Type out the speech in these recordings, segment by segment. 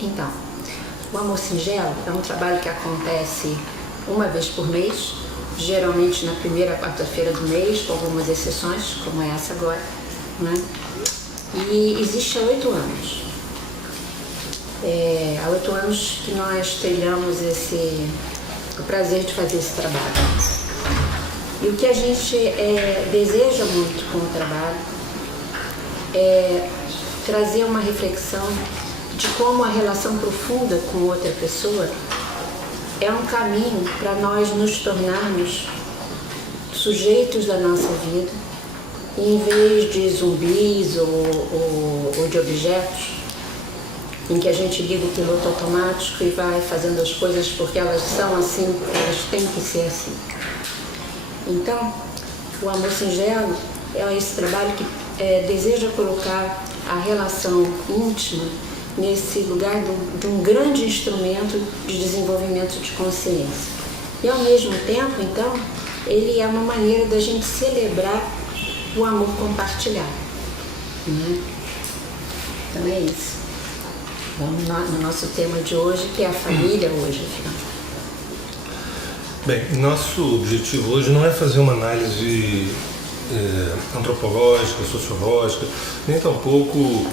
Então, o Amor Singelo é um trabalho que acontece uma vez por mês, geralmente na primeira quarta-feira do mês, com algumas exceções, como é essa agora, né? E existe há 8 anos. Há 8 anos que nós trilhamos o prazer de fazer esse trabalho. E o que a gente deseja muito com o trabalho é trazer uma reflexão de como a relação profunda com outra pessoa é um caminho para nós nos tornarmos sujeitos da nossa vida, em vez de zumbis ou de objetos em que a gente liga o piloto automático e vai fazendo as coisas porque elas são assim, elas têm que ser assim. Então, o Amor Singelo é esse trabalho que deseja colocar a relação íntima nesse lugar de um grande instrumento de desenvolvimento de consciência. E ao mesmo tempo, então, ele é uma maneira da gente celebrar o amor compartilhado. Né? Então é isso. Vamos no nosso tema de hoje, que é a família hoje, afinal. Bem, nosso objetivo hoje não é fazer uma análise antropológica, sociológica, nem tampouco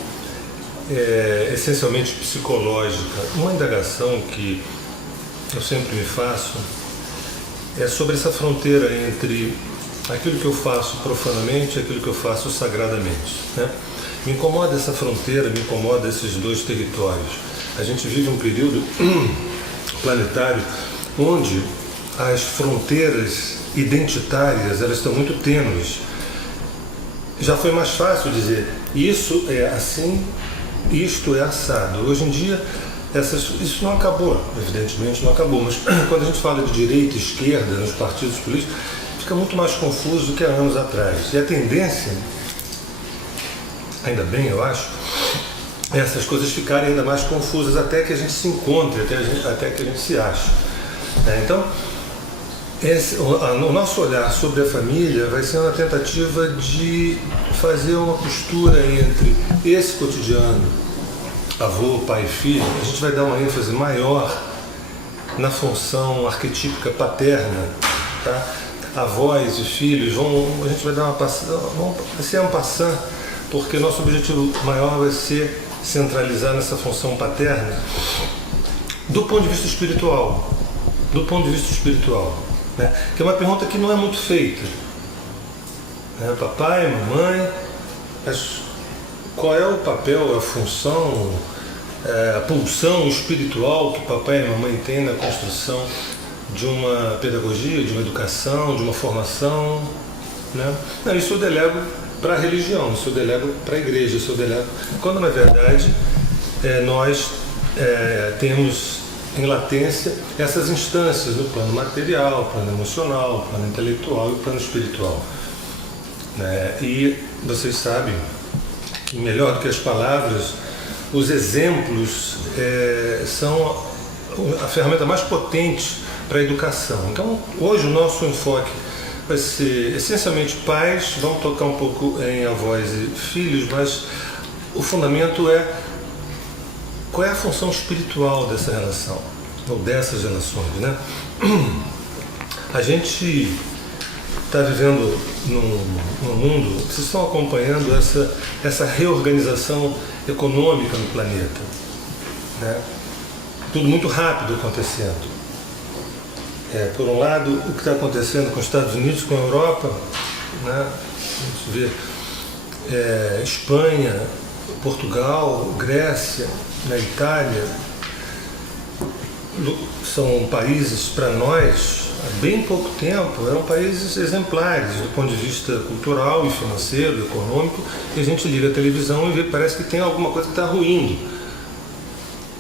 essencialmente psicológica. Uma indagação que eu sempre me faço é sobre essa fronteira entre aquilo que eu faço profanamente e aquilo que eu faço sagradamente, né? Me incomoda essa fronteira, me incomoda esses dois territórios. A gente vive um período planetário onde as fronteiras identitárias elas estão muito tênues. Já foi mais fácil dizer isso é assim, isto é assado. Hoje em dia isso não acabou, evidentemente não acabou, mas quando a gente fala de direita e esquerda nos partidos políticos, fica muito mais confuso do que há anos atrás. E a tendência, ainda bem eu acho, é essas coisas ficarem ainda mais confusas até que a gente se encontre, até que a gente se ache. Então, o nosso olhar sobre a família vai ser uma tentativa de fazer uma costura entre esse cotidiano, avô, pai e filho. A gente vai dar uma ênfase maior na função arquetípica paterna, tá? Avós e filhos, a gente vai dar vai ser um passant, porque nosso objetivo maior vai ser centralizar nessa função paterna do ponto de vista espiritual. Né? Que é uma pergunta que não é muito feita. Né? Papai, mamãe, mas qual é o papel, a função, a pulsão espiritual que papai e mamãe têm na construção de uma pedagogia, de uma educação, de uma formação? Né? Não, isso eu delego para a religião, isso eu delego para a igreja, isso eu delego, quando na verdade nós temos em latência essas instâncias no plano material, plano emocional, plano intelectual e plano espiritual. Né? E vocês sabem que melhor do que as palavras, os exemplos são a ferramenta mais potente para a educação. Então hoje o nosso enfoque vai ser essencialmente pais, vamos tocar um pouco em avós e filhos, mas o fundamento é qual é a função espiritual dessa relação, ou dessas relações, né? A gente está vivendo num mundo, vocês estão acompanhando essa reorganização econômica no planeta, né? Tudo muito rápido acontecendo. Por um lado, o que está acontecendo com os Estados Unidos, com a Europa, né? A gente vê Espanha, Portugal, Grécia, na Itália, são países, para nós, há bem pouco tempo, eram países exemplares do ponto de vista cultural e financeiro, econômico, e a gente liga a televisão e vê, parece que tem alguma coisa que está ruindo.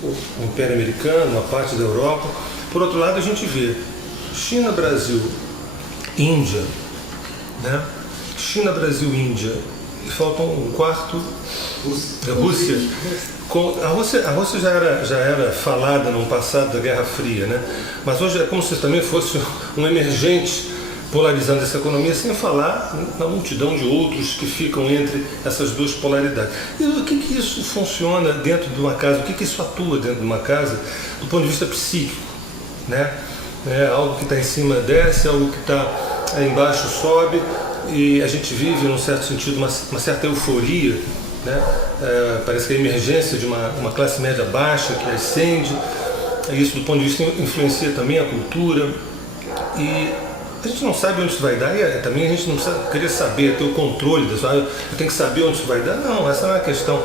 O Império Americano, a parte da Europa. Por outro lado, a gente vê China, Brasil, Índia, né? China, Brasil, Índia, e faltam um quarto, Rússia. A Rússia já era falada no passado da Guerra Fria, né? Mas hoje é como se também fosse um emergente polarizando essa economia, sem falar na multidão de outros que ficam entre essas duas polaridades. E o que isso funciona dentro de uma casa, o que isso atua dentro de uma casa do ponto de vista psíquico, né? Algo que está em cima desce, algo que está embaixo sobe, e a gente vive, num certo sentido, uma certa euforia, né? Parece que a emergência de uma classe média baixa que ascende, isso do ponto de vista influencia também a cultura, e a gente não sabe onde isso vai dar, e também a gente não precisa querer saber, ter o controle disso, eu tenho que saber onde isso vai dar, não, essa não é a questão.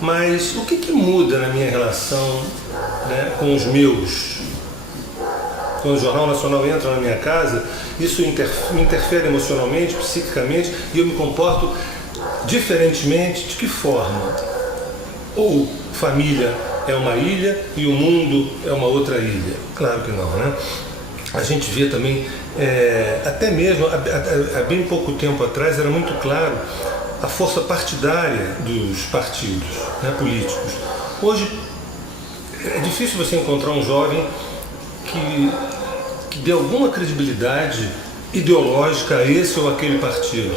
Mas o que muda na minha relação, né, com os meus? Quando o Jornal Nacional entra na minha casa, isso me interfere emocionalmente, psiquicamente, e eu me comporto diferentemente. De que forma? Ou família é uma ilha e o mundo é uma outra ilha? Claro que não, né? A gente vê também, até mesmo há bem pouco tempo atrás, era muito claro a força partidária dos partidos, né, políticos. Hoje é difícil você encontrar um jovem que dê alguma credibilidade ideológica a esse ou aquele partido.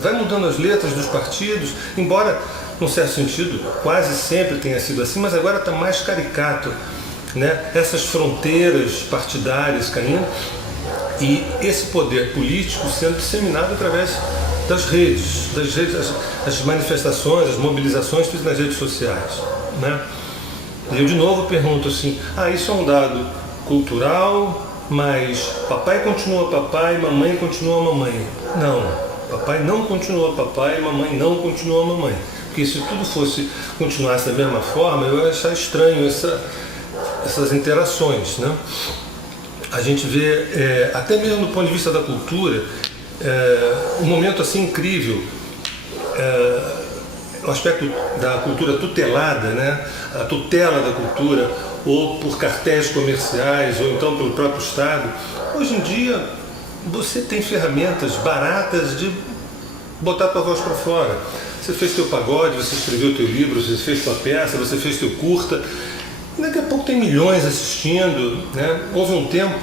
Vai mudando as letras dos partidos, embora, num certo sentido, quase sempre tenha sido assim, mas agora está mais caricato, né? Essas fronteiras partidárias caindo e esse poder político sendo disseminado através das redes, as manifestações, as mobilizações feitas nas redes sociais, né? E eu de novo pergunto assim, isso é um dado cultural, mas papai continua papai, mamãe continua mamãe. Não, papai não continua papai, mamãe não continua mamãe. Porque se tudo continuasse da mesma forma, eu ia achar estranho essas interações, né? A gente vê, até mesmo do ponto de vista da cultura, um momento assim incrível, o aspecto da cultura tutelada, né? A tutela da cultura, ou por cartéis comerciais, ou então pelo próprio Estado. Hoje em dia, você tem ferramentas baratas de botar a tua voz para fora. Você fez teu pagode, você escreveu teu livro, você fez tua peça, você fez teu curta, e daqui a pouco tem milhões assistindo, né? Houve um tempo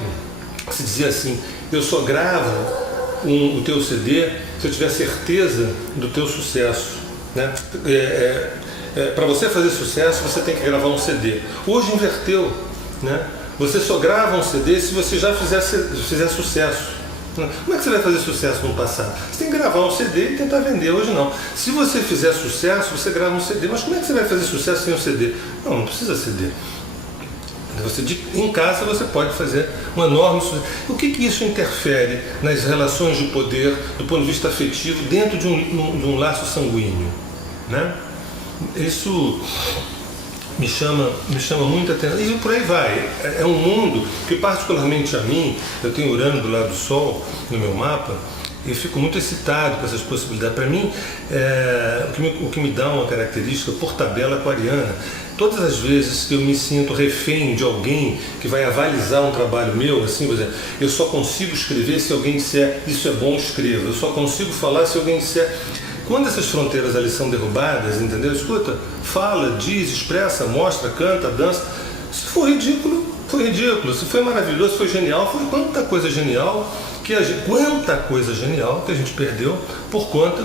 que se dizia assim, eu só gravo o teu CD se eu tiver certeza do teu sucesso, né? Para você fazer sucesso, você tem que gravar um CD. Hoje inverteu, né? Você só grava um CD se você já fizer sucesso. Como é que você vai fazer sucesso no passado? Você tem que gravar um CD e tentar vender. Hoje não. Se você fizer sucesso, você grava um CD. Mas como é que você vai fazer sucesso sem um CD? Não precisa CD. Em casa você pode fazer um enorme sucesso. O que isso interfere nas relações de poder do ponto de vista afetivo dentro de um laço sanguíneo, né? Isso me chama muita atenção. E por aí vai. É um mundo que, particularmente a mim, eu tenho Urano do lado do Sol no meu mapa, e fico muito excitado com essas possibilidades. Para mim, o que me dá uma característica por tabela aquariana. Todas as vezes que eu me sinto refém de alguém que vai avalizar um trabalho meu, assim, por exemplo, eu só consigo escrever se alguém disser isso é bom, escreva. Eu só consigo falar se alguém disser. Quando essas fronteiras ali são derrubadas, entendeu? Escuta, fala, diz, expressa, mostra, canta, dança. Se for ridículo, foi ridículo. Se foi maravilhoso, foi genial. Foi quanta coisa genial que a gente perdeu por conta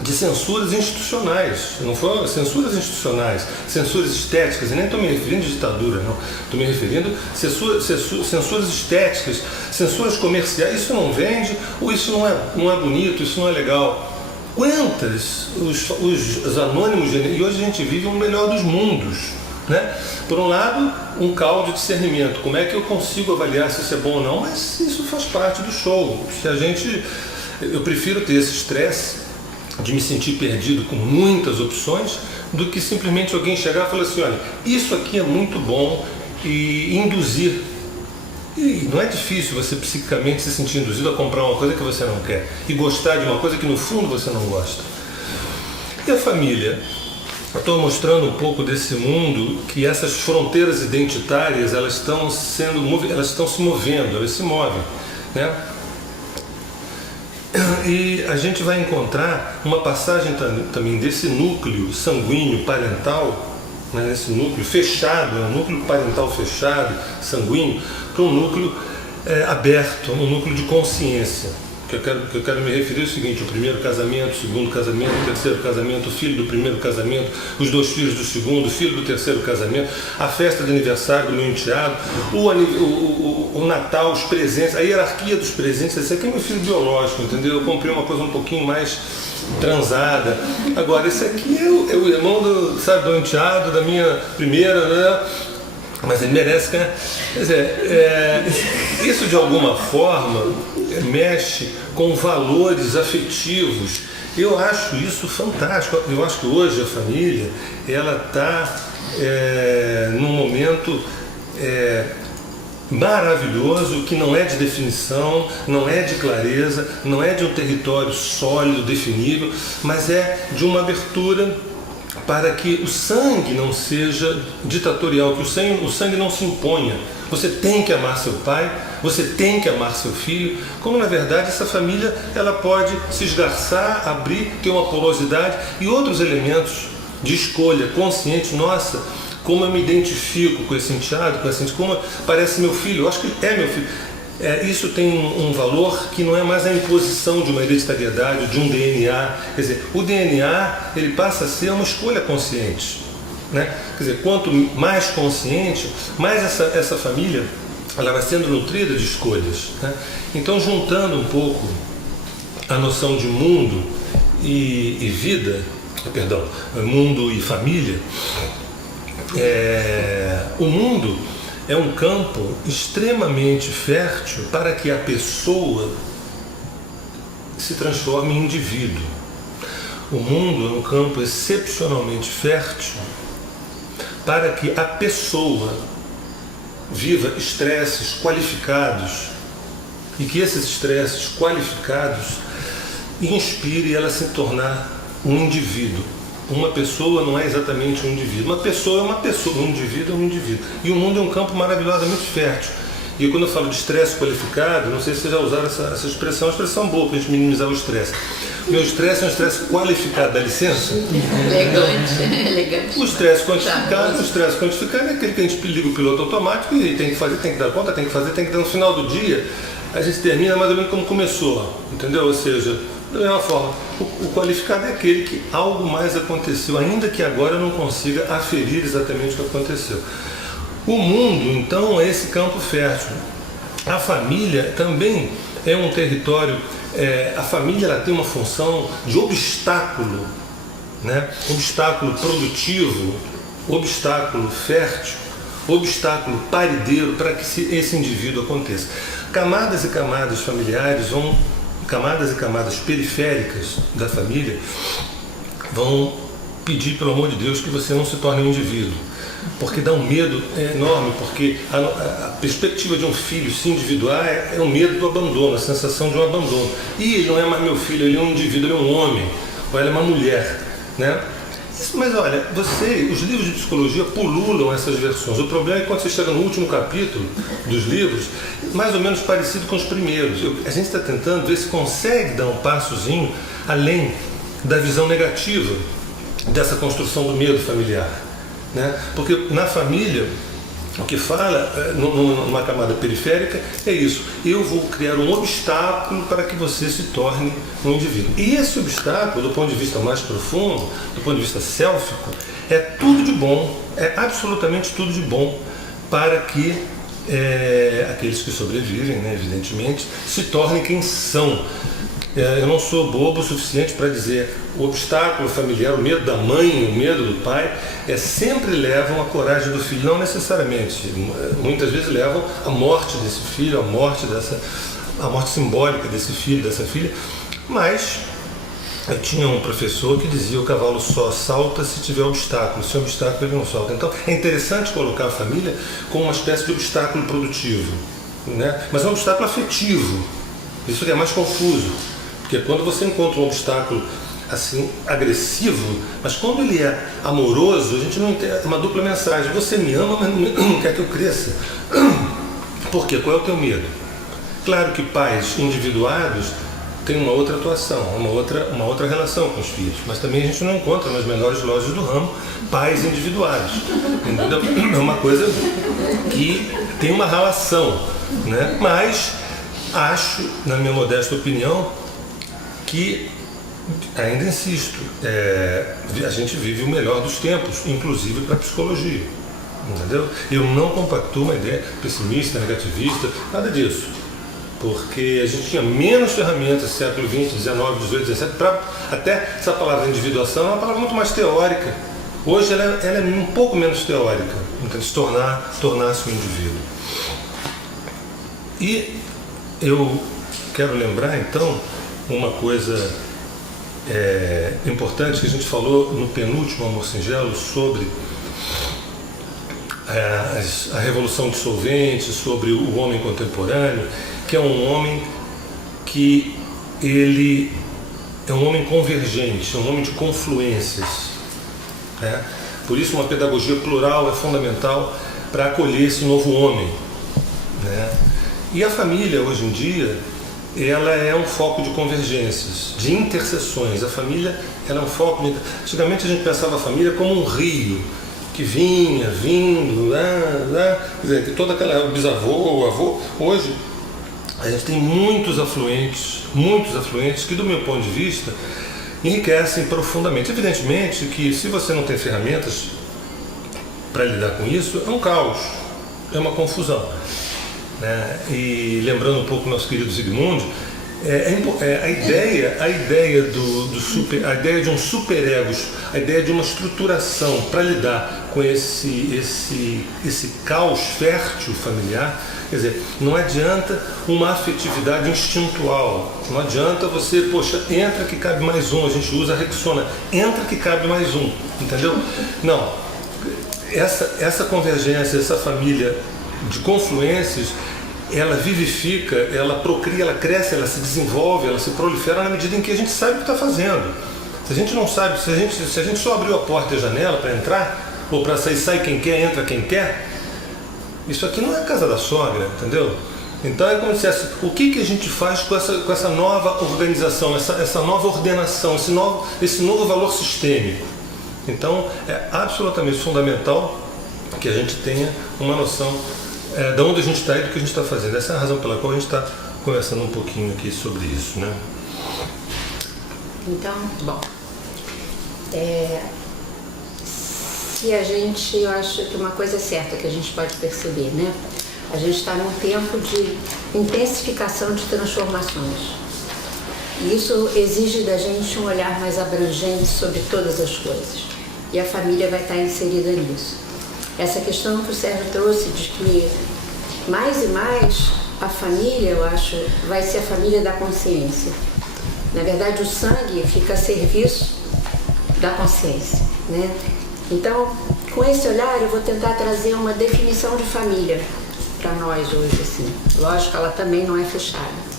de censuras institucionais. Não foram censuras institucionais, censuras estéticas, e nem estou me referindo a ditadura, não. Estou me referindo a censuras estéticas, censuras comerciais. Isso não vende, ou isso não é bonito, isso não é legal. Quantas os anônimos, e hoje a gente vive o melhor dos mundos, né? Por um lado, um caldo de discernimento, como é que eu consigo avaliar se isso é bom ou não, mas isso faz parte do show. Eu prefiro ter esse estresse de me sentir perdido com muitas opções, do que simplesmente alguém chegar e falar assim, olha, isso aqui é muito bom, e induzir. E não é difícil você psiquicamente se sentir induzido a comprar uma coisa que você não quer e gostar de uma coisa que no fundo você não gosta. E a família? Eu estou mostrando um pouco desse mundo que essas fronteiras identitárias elas estão se movendo, elas se movem, né? E a gente vai encontrar uma passagem também desse núcleo sanguíneo parental, né, esse núcleo fechado, um núcleo parental fechado, sanguíneo, para um núcleo aberto, um núcleo de consciência. Que eu quero me referir é o seguinte: o primeiro casamento, o segundo casamento, o terceiro casamento, o filho do primeiro casamento, os 2 filhos do segundo, o filho do terceiro casamento, a festa de aniversário do meu enteado, o Natal, os presentes, a hierarquia dos presentes. Esse aqui é meu filho biológico, entendeu? Eu comprei uma coisa um pouquinho mais transada. Agora, esse aqui é o irmão do enteado, da minha primeira, né? Mas ele merece, né? Quer dizer, isso de alguma forma mexe com valores afetivos. Eu acho isso fantástico. Eu acho que hoje a família ela está num momento maravilhoso, que não é de definição, não é de clareza, não é de um território sólido, definível, mas é de uma abertura para que o sangue não seja ditatorial, que o sangue não se imponha. Você tem que amar seu pai, você tem que amar seu filho, como na verdade essa família ela pode se esgarçar, abrir, ter uma porosidade e outros elementos de escolha consciente. Nossa, como eu me identifico com esse enteado, como parece meu filho, eu acho que é meu filho. Isso tem um valor que não é mais a imposição de uma hereditariedade, de um DNA. Quer dizer, o DNA ele passa a ser uma escolha consciente, né? Quer dizer, quanto mais consciente, mais essa família ela vai sendo nutrida de escolhas, né? Então, juntando um pouco a noção de mundo e vida, mundo e família, o mundo é um campo extremamente fértil para que a pessoa se transforme em indivíduo. O mundo é um campo excepcionalmente fértil para que a pessoa viva estresses qualificados e que esses estresses qualificados inspire ela a se tornar um indivíduo. Uma pessoa não é exatamente um indivíduo. Uma pessoa é uma pessoa, um indivíduo é um indivíduo. E o mundo é um campo maravilhosamente fértil. E quando eu falo de estresse qualificado, não sei se vocês já usaram essa expressão, é uma expressão boa para a gente minimizar o estresse. Meu estresse é um estresse qualificado, dá licença? Elegante. O estresse quantificado é aquele que a gente liga o piloto automático e tem que fazer, tem que dar conta, tem que fazer, tem que dar. No final do dia, a gente termina mais ou menos como começou, entendeu? Ou seja, da mesma forma, o qualificado é aquele que algo mais aconteceu, ainda que agora eu não consiga aferir exatamente o que aconteceu. O mundo, então, é esse campo fértil. A família também é um território, a família ela tem uma função de obstáculo, né? Obstáculo produtivo, obstáculo fértil, obstáculo parideiro para que esse indivíduo aconteça. Camadas e camadas familiares camadas e camadas periféricas da família vão pedir, pelo amor de Deus, que você não se torne um indivíduo, porque dá um medo enorme, porque a perspectiva de um filho se individuar é o medo do abandono, a sensação de um abandono. E ele não é mais meu filho, ele é um indivíduo, ele é um homem, ou ela é uma mulher, né? Mas olha, os livros de psicologia pululam essas versões. O problema é que quando você chega no último capítulo dos livros, mais ou menos parecido com os primeiros. A gente está tentando ver se consegue dar um passozinho além da visão negativa dessa construção do medo familiar, né? Porque na família, o que fala, numa camada periférica, é isso: eu vou criar um obstáculo para que você se torne um indivíduo. E esse obstáculo, do ponto de vista mais profundo, do ponto de vista sélfico, é tudo de bom, é absolutamente tudo de bom para que aqueles que sobrevivem, né, evidentemente, se tornem quem são. Eu não sou bobo o suficiente para dizer o obstáculo familiar, o medo da mãe, o medo do pai, sempre levam a coragem do filho, não necessariamente. Muitas vezes levam a morte desse filho, a morte simbólica desse filho, dessa filha. Mas eu tinha um professor que dizia: o cavalo só salta se tiver obstáculo, sem obstáculo ele não salta. Então é interessante colocar a família como uma espécie de obstáculo produtivo, né? Mas é um obstáculo afetivo. Isso que é mais confuso. Porque quando você encontra um obstáculo assim, agressivo, mas quando ele é amoroso, a gente não entende, é uma dupla mensagem: você me ama, mas não quer que eu cresça. Por quê? Qual é o teu medo? Claro que pais individuados têm uma outra atuação, uma outra relação com os filhos, mas também a gente não encontra nas menores lojas do ramo pais individuados, entendeu? É uma coisa que tem uma relação, né? Mas acho, na minha modesta opinião, que, ainda insisto, a gente vive o melhor dos tempos, inclusive para a psicologia, entendeu? Eu não compactuo uma ideia pessimista, negativista, nada disso, porque a gente tinha menos ferramentas no século XX, XIX, XVIII, XVII, até essa palavra individuação é uma palavra muito mais teórica. Hoje ela é um pouco menos teórica, então se tornar-se um indivíduo. E eu quero lembrar então uma coisa importante que a gente falou no penúltimo Amor Singelo sobre a Revolução Dissolvente, sobre o homem contemporâneo, que é um homem que ele é um homem convergente, é um homem de confluências. Por isso uma pedagogia plural é fundamental para acolher esse novo homem, né? E a família hoje em dia ela é um foco de convergências, de interseções. A família ela é um foco de... Antigamente a gente pensava a família como um rio que vinha, vindo, quer dizer, que toda aquela bisavô, avô. Hoje a gente tem muitos afluentes que, do meu ponto de vista, enriquecem profundamente. Evidentemente que se você não tem ferramentas para lidar com isso, é um caos, é uma confusão, né? E lembrando um pouco o nosso querido Zygmunt, a ideia de um superegos, a ideia de uma estruturação para lidar com esse caos fértil familiar. Quer dizer, não adianta uma afetividade instintual, não adianta você, entra que cabe mais um, a gente usa a Rexona, entra que cabe mais um, entendeu? Não, essa convergência, essa família de confluências, ela vivifica, ela procria, ela cresce, ela se desenvolve, ela se prolifera na medida em que a gente sabe o que está fazendo. Se a gente não sabe, se a gente só abriu a porta e a janela para entrar, ou para sair, sai quem quer, entra quem quer, isso aqui não é a casa da sogra, entendeu? Então é como se o que a gente faz com essa nova organização, essa nova ordenação, esse novo valor sistêmico. Então é absolutamente fundamental que a gente tenha uma noção de onde a gente está e do que a gente está fazendo. Essa é a razão pela qual a gente está conversando um pouquinho aqui sobre isso, né? Então, bom, eu acho que uma coisa é certa que a gente pode perceber, né? A gente está num tempo de intensificação de transformações. E isso exige da gente um olhar mais abrangente sobre todas as coisas. E a família vai estar inserida nisso. Essa questão que o Sérgio trouxe de que mais e mais a família, eu acho, vai ser a família da consciência. Na verdade, o sangue fica a serviço da consciência, né? Então, com esse olhar, eu vou tentar trazer uma definição de família para nós hoje, assim. Lógico, ela também não é fechada.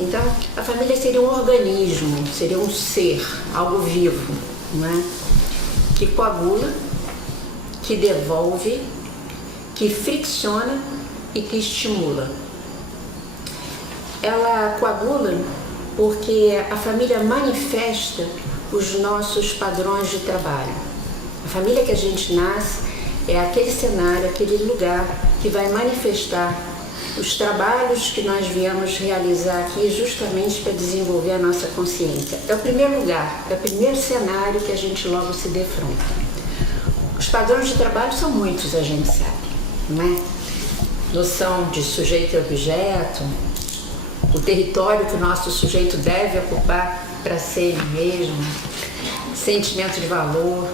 Então, a família seria um organismo, seria um ser, algo vivo, né? Que coagula, que devolve, que fricciona e que estimula. Ela coagula porque a família manifesta os nossos padrões de trabalho. A família que a gente nasce é aquele cenário, aquele lugar que vai manifestar os trabalhos que nós viemos realizar aqui justamente para desenvolver a nossa consciência. É o primeiro lugar, é o primeiro cenário que a gente logo se defronta. Os padrões de trabalho são muitos, a gente sabe, não é? Noção de sujeito e objeto, o território que o nosso sujeito deve ocupar para ser ele mesmo, sentimento de valor,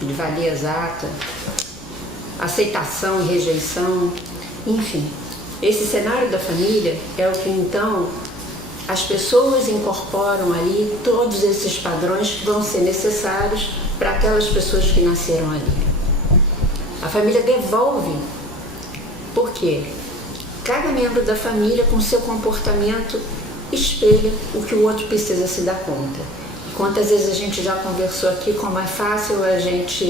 de valia exata, aceitação e rejeição, enfim. Esse cenário da família é o que então as pessoas incorporam ali todos esses padrões que vão ser necessários para aquelas pessoas que nasceram ali. A família devolve, porque cada membro da família, com seu comportamento, espelha o que o outro precisa se dar conta. Quantas vezes a gente já conversou aqui como é fácil a gente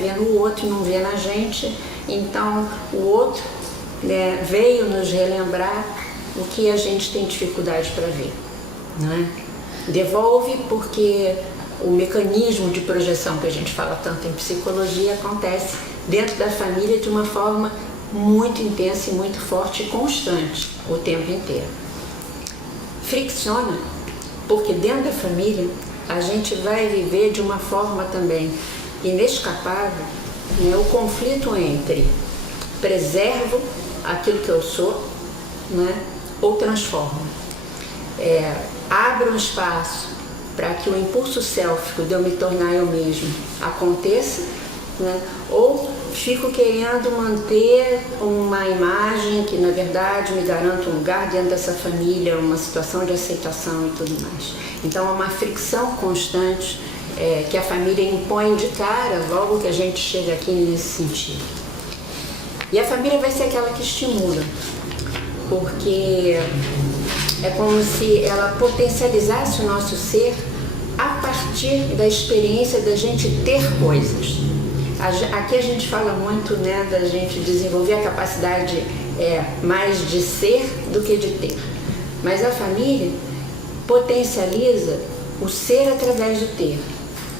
ver no outro e não ver na gente. Então, o outro veio nos relembrar o que a gente tem dificuldade para ver, não é? Devolve porque o mecanismo de projeção que a gente fala tanto em psicologia acontece dentro da família de uma forma muito intensa e muito forte e constante o tempo inteiro. Fricciona, porque dentro da família a gente vai viver de uma forma também inescapável, né, o conflito entre preservo aquilo que eu sou, né, ou transformo. Abro um espaço para que o impulso sélfico de eu me tornar eu mesmo aconteça, né, ou fico querendo manter uma imagem que na verdade me garanta um lugar dentro dessa família, uma situação de aceitação e tudo mais. Então é uma fricção constante que a família impõe de cara logo que a gente chega aqui nesse sentido. E a família vai ser aquela que estimula, porque é como se ela potencializasse o nosso ser a partir da experiência da gente ter coisas. Aqui a gente fala muito, né, da gente desenvolver a capacidade mais de ser do que de ter. Mas a família potencializa o ser através do ter.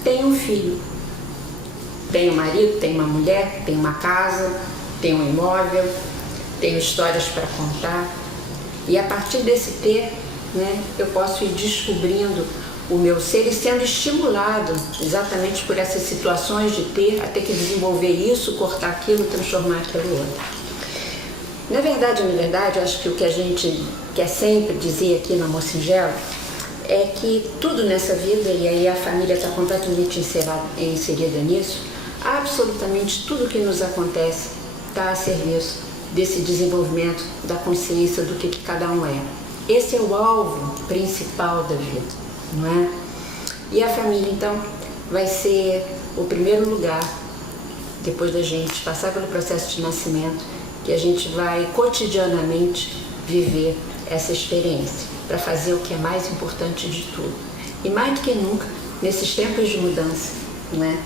Tem um filho, tem um marido, tem uma mulher, tem uma casa, tem um imóvel, tem histórias para contar. E a partir desse ter, né, eu posso ir descobrindo o meu ser e sendo estimulado exatamente por essas situações de ter, a ter que desenvolver isso, cortar aquilo, transformar aquilo outro. Na verdade, eu acho que o que a gente quer sempre dizer aqui no Amor Singelo é que tudo nessa vida, e aí a família está completamente inserida nisso, absolutamente tudo que nos acontece está a serviço desse desenvolvimento da consciência do que cada um é. Esse é o alvo principal da vida, não é? E a família, então, vai ser o primeiro lugar, depois da gente passar pelo processo de nascimento, que a gente vai cotidianamente viver essa experiência, para fazer o que é mais importante de tudo. E mais do que nunca, nesses tempos de mudança, né,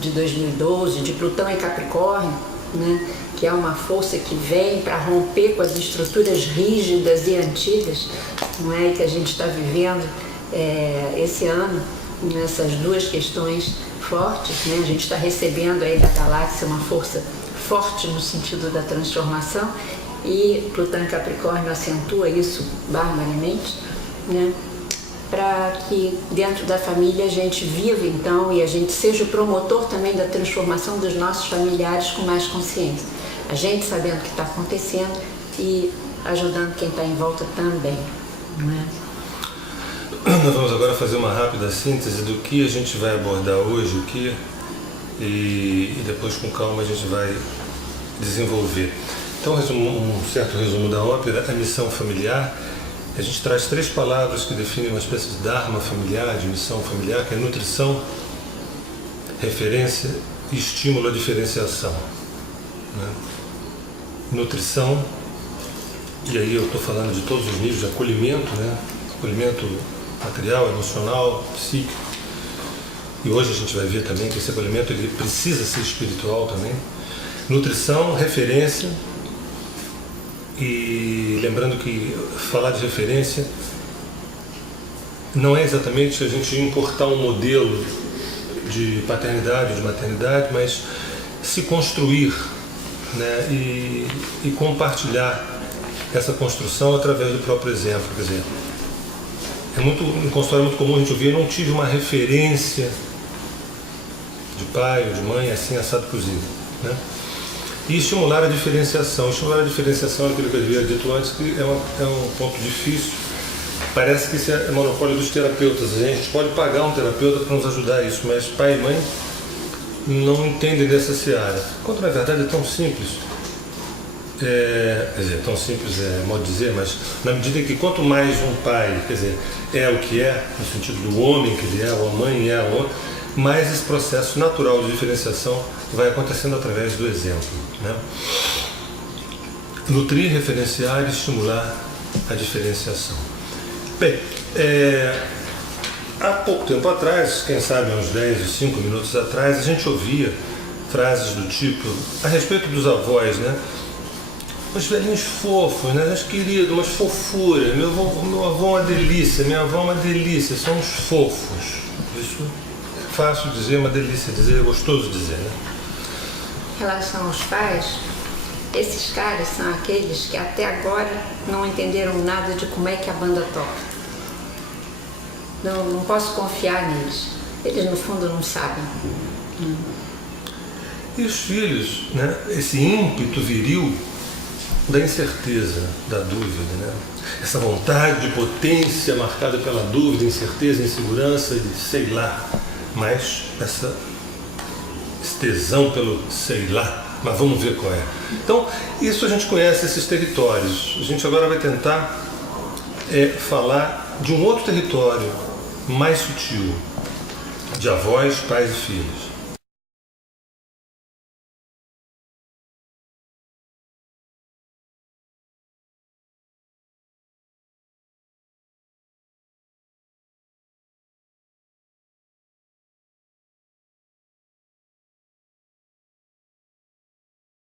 de 2012, de Plutão em Capricórnio, né, que é uma força que vem para romper com as estruturas rígidas e antigas, não é, que a gente está vivendo esse ano, nessas duas questões fortes, né? A gente está recebendo aí da galáxia uma força forte no sentido da transformação, e Plutão em Capricórnio acentua isso barbaramente, né? Para que dentro da família a gente viva então e a gente seja o promotor também da transformação dos nossos familiares com mais consciência. A gente sabendo o que está acontecendo e ajudando quem está em volta também, não é? Nós vamos agora fazer uma rápida síntese do que a gente vai abordar hoje, e depois com calma a gente vai desenvolver. Então, um certo resumo da ópera, a missão familiar. A gente traz 3 palavras que definem uma espécie de dharma familiar, de missão familiar, que é nutrição, referência e estímulo à diferenciação, né? Nutrição, e aí eu estou falando de todos os níveis de acolhimento, né? Acolhimento material, emocional, psíquico. E hoje a gente vai ver também que esse acolhimento ele precisa ser espiritual também. Nutrição, referência. E lembrando que falar de referência não é exatamente a gente importar um modelo de paternidade, de maternidade, mas se construir, né, e compartilhar essa construção através do próprio exemplo. Quer dizer, no consultório é muito comum a gente ouvir: eu não tive uma referência de pai ou de mãe assim assado cozido, né? E estimular a diferenciação. Estimular a diferenciação é aquilo que eu havia dito antes, que é um ponto difícil. Parece que isso é monopólio dos terapeutas. A gente pode pagar um terapeuta para nos ajudar a isso, mas pai e mãe não entendem dessa seara. Quando na verdade é tão simples. Quer dizer, tão simples é modo de dizer, mas na medida que quanto mais um pai, quer dizer, é o que é, no sentido do homem que ele é, ou a mãe é a homem, mais esse processo natural de diferenciação vai acontecendo através do exemplo, né? Nutrir, referenciar e estimular a diferenciação. Bem, há pouco tempo atrás, quem sabe uns 10 ou 5 minutos atrás, a gente ouvia frases do tipo, a respeito dos avós, né? Os velhinhos fofos, né? As queridas, umas fofuras. Meu avô é uma delícia, minha avó é uma delícia, são uns fofos. Isso é fácil dizer, uma delícia dizer, é gostoso dizer, né? Em relação aos pais, Esses caras são aqueles que até agora não entenderam nada de como é que a banda toca. Não posso confiar neles. Eles, no fundo, não sabem. E os filhos, né? Esse ímpeto viril da incerteza, da dúvida, né? Essa vontade de potência marcada pela dúvida, incerteza, insegurança e sei lá, mas esse tesão pelo sei lá, mas vamos ver qual é. Então, isso a gente conhece, esses territórios. A gente agora vai tentar falar de um outro território mais sutil, de avós, pais e filhos.